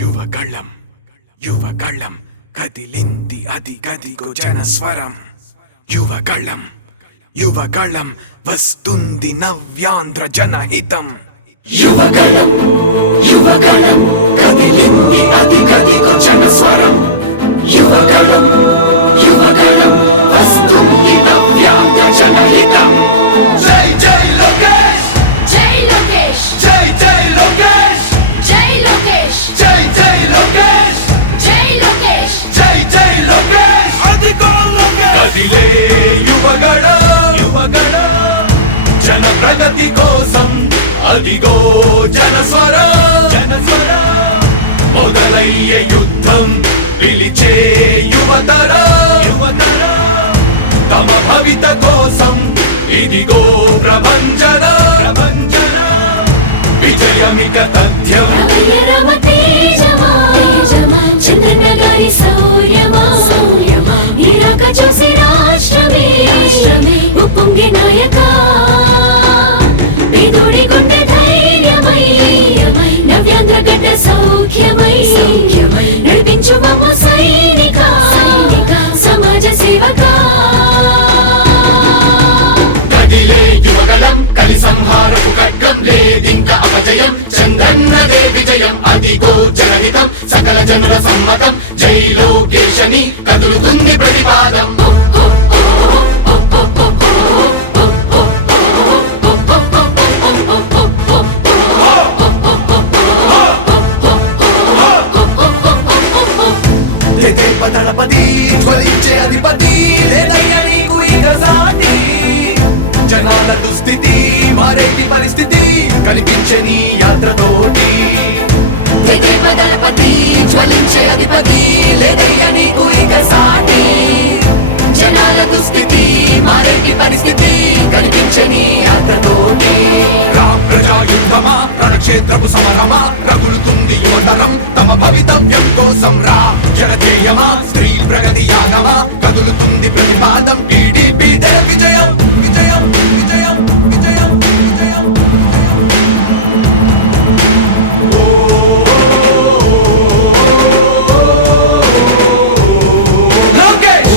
యువగళం యువగళం కదిలింది అది గదిగో జనస్వరం. యువగళం యువగళం వస్తుంది నవ్యాంధ్ర జనహితం. యువగళం యువగళం కదిలింది అది గదిగో జనస్వరం. యువగళం యువగళం వస్తుంది నవ్యాంధ్ర జనహితం. జై జై లోకేష్ జై లోకేష్ జై జై లోకేష్ జై లోకేష్ జై జై లోకేష్ జై లోకేష్ జై జై లోకేష్ అదిగో లోకేష్. కదిలే యువగళం యువగళం జన ప్రగతి కోసం అదిగో జనస్వరం. జనస్వరం మొదలయ్యే యుద్ధం పిలిచే యువతరం. యువతరం తమ భవిత కోసం ఇదిగో ప్రభంజనం. ప్రభంజనం విజయమిక తథ్యం. రమ తేజమా చంద్రన్న గారి శౌర్యమా నీరాక చూసి రాష్ట్రమే ఉప్పొంగే నాయక పేదోడి గుండె ధైర్యమై నవ్యాంధ్ర గడ్డ సౌఖ్యమై నడిపించు మమ్ము సైనిక సమాజ సేవక. కదిలే యువగళం కలి సంహారపు ఖడ్గం లేదింక అపజయం. చంద్రన్నదే విజయం అదిగో జనహితం సకల జనుల సమ్మతం. జై లోకేశని కదులుతుంది ప్రతిపాదం. దళపతి జ్వలించే అధిపతి లేదయ్యా నీకు ఇక సాటి. జనాల దుస్థితి మారేటి పరిస్థితి కనిపించే నీ యాత్రతోటి. దళపతి జ్వలించే అధిపతి లేదయ్యా నీకు ఇక సాటి. జనాల దుస్థితి మారేటి పరిస్థితి కనిపించే నీ యాత్రతోటి. ప్రజాయుద్ధమా రణక్షేత్రపు సమరమా రగులుతుంది యువతరం తమ భవితవ్యం కోసం. రా జనజేయమా స్త్రీ ప్రగతి యాగమా కదులుతుంది ప్రతిపాదం. టీడీపీ విజయం విజయం విజయం విజయం విజయం. లోకేష్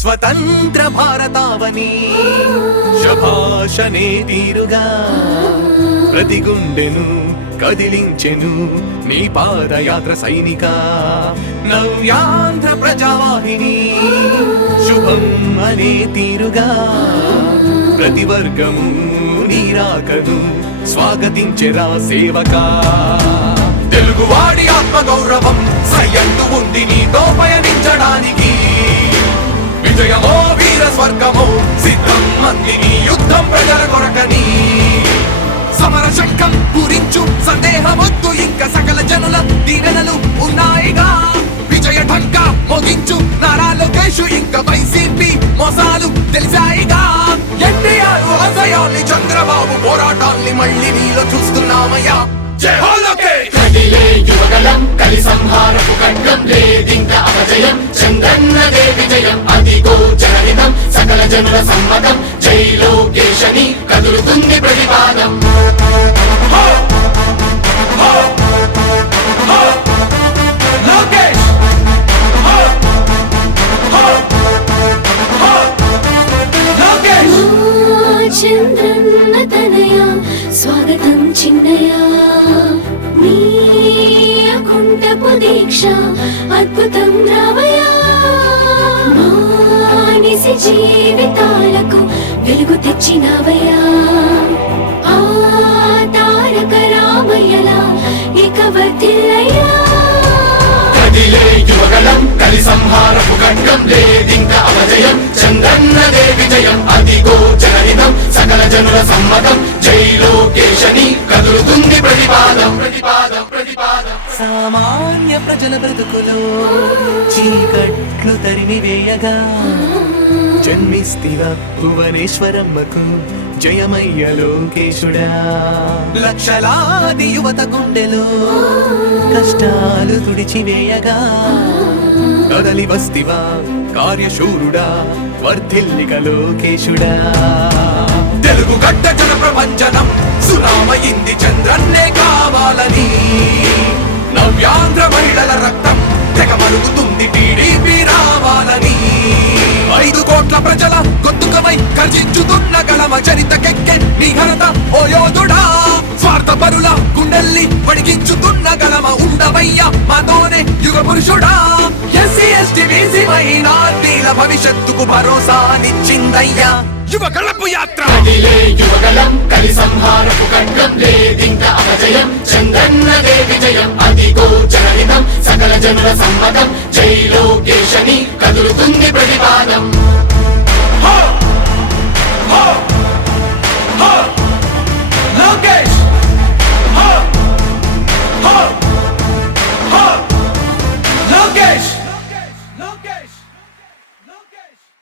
స్వతంత్ర భారతావని శభాషనే తీరుగా ప్రతి గుండెను కదిలించెను నీ పాదయాత్ర సైనిక. నవ్యాంధ్ర ప్రజావాహిని శుభం అనే తీరుగా ప్రతి వర్గము నీరాకను స్వాగతించెరా సేవక. తెలుగువాడి ఆత్మగౌరవం సయ్యంటూ ఉంది నీతో పయనించడానికి. విజయమో వీర స్వర్గమో సిద్ధం మందిని యుద్ధం ప్రజల కొరకని. సమర శంఖం పూరించు సందేహమొద్దు ఇంక సకల జనుల దీవెనలు ఉన్నాయిగా. విజయ ఢంకా మోగించు నారా లోకేష్ ఇంక వైసీపీ మోసాలు తెలిసాయిగా. ఎన్టీఆర్ ఆశయాల్ని చంద్రబాబు పోరాటాల్ని మళ్ళీ నీలో చూస్తున్నామయ్యా. జై హో లోకేష్. కదిలే యువగళం కలి సంహారపు ఖడ్గం లేదింక అపజయం. చంద్రన్నదే విజయం అదిగో జనహితం సకల జనుల సమ్మతం. జై లోకేశని కదులుతుంది ప్రతిపాదం. లోకేష్ లోకేష్ చంద్రన్న తనయ స్వాగతం చిన్నయ నీ అకుంఠపు దీక్ష అద్భుతం రావయ. మానిసి జీవితాలకు వెలుగు తెచ్చినవయ్యా. ఆ తారక రామయ్యలా ఇక వర్ధిల్లయ్యా. కదిలే యువగళం కలి సంహారపు ఖడ్గం లేదింక అపజయం. చంద్రన్నదే విజయం అదిగో జనహితం సకల జనుల సమ్మతం. జై లోకేశని కదులుతుంది ప్రతిపాదం. ప్రతిపాదం ప్రతిపాదం. సామాన్య ప్రజల బ్రతుకులో చీకట్లు తరిమి వేయగా జన్మిస్తివ భువనేశ్వరమ్మకు జయమయ్య లోకేశుడా. లక్షలాది యువత గుండెలో కష్టాలు తుడిచివేయగా కదలి వస్తివా కార్యశూరుడా వర్ధిల్లిక లోకేశుడా. తెలుగు గడ్డ జన ప్రపంచనం సునామయింది చంద్రన్నే కావాలని నవ్యాంధ్ర మహిళల రక్తం తెగ మరుగుతుంది టీడీపీ రావాలని 5 కోట్ల ప్రజల గొంతుకమై గర్జించుతున్న గళమ చరితకెక్కె నీ ఘనత ఓ యోధుడా. స్వార్థ పరుల గుండెల్ని వడికించుతున్న గళమ ఉండవయ్య మాతోనే యుగ పురుషుడా. ఎస్సీ ఎస్టీ బీసీ మైనార్టీల భవిష్యత్తుకు భరోసానిచ్చిందయ్యా యువ గళపు యాత్ర. కదిలే యువగలం కలి సంహారపు ఖడ్గం లేదింక అపజయం చంద్రన్నదే విజయం అదిగో జనహితం సకల జనుల సమ్మతం జై లోకేశని కదులుతుంది ప్రతిపాదం. లోకేష్ లోకేష్ లోకేష్ లోకేష్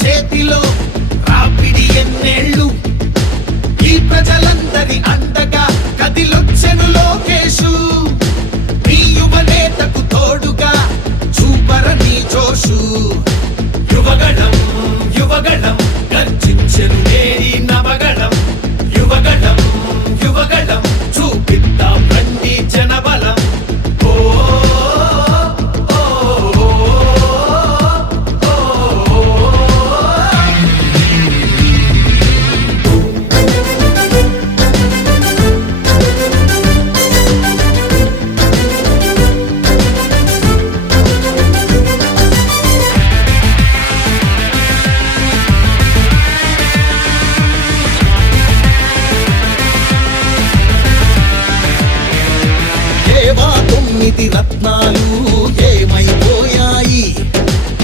చేతిలో రాపిడి ఎన్నేళ్ళు ఈ ప్రజలందరి అండగా కదిలొచ్చెను లోకేశు. నీ యువ నేతకు తోడుగా చూపర నీ జోషు. యువగణం యువగణం గర్జించెను నేరి నవగణం. యువగణం యువగణం చూపిద్దాం రండి జనబలం. రత్నాలు ఏమై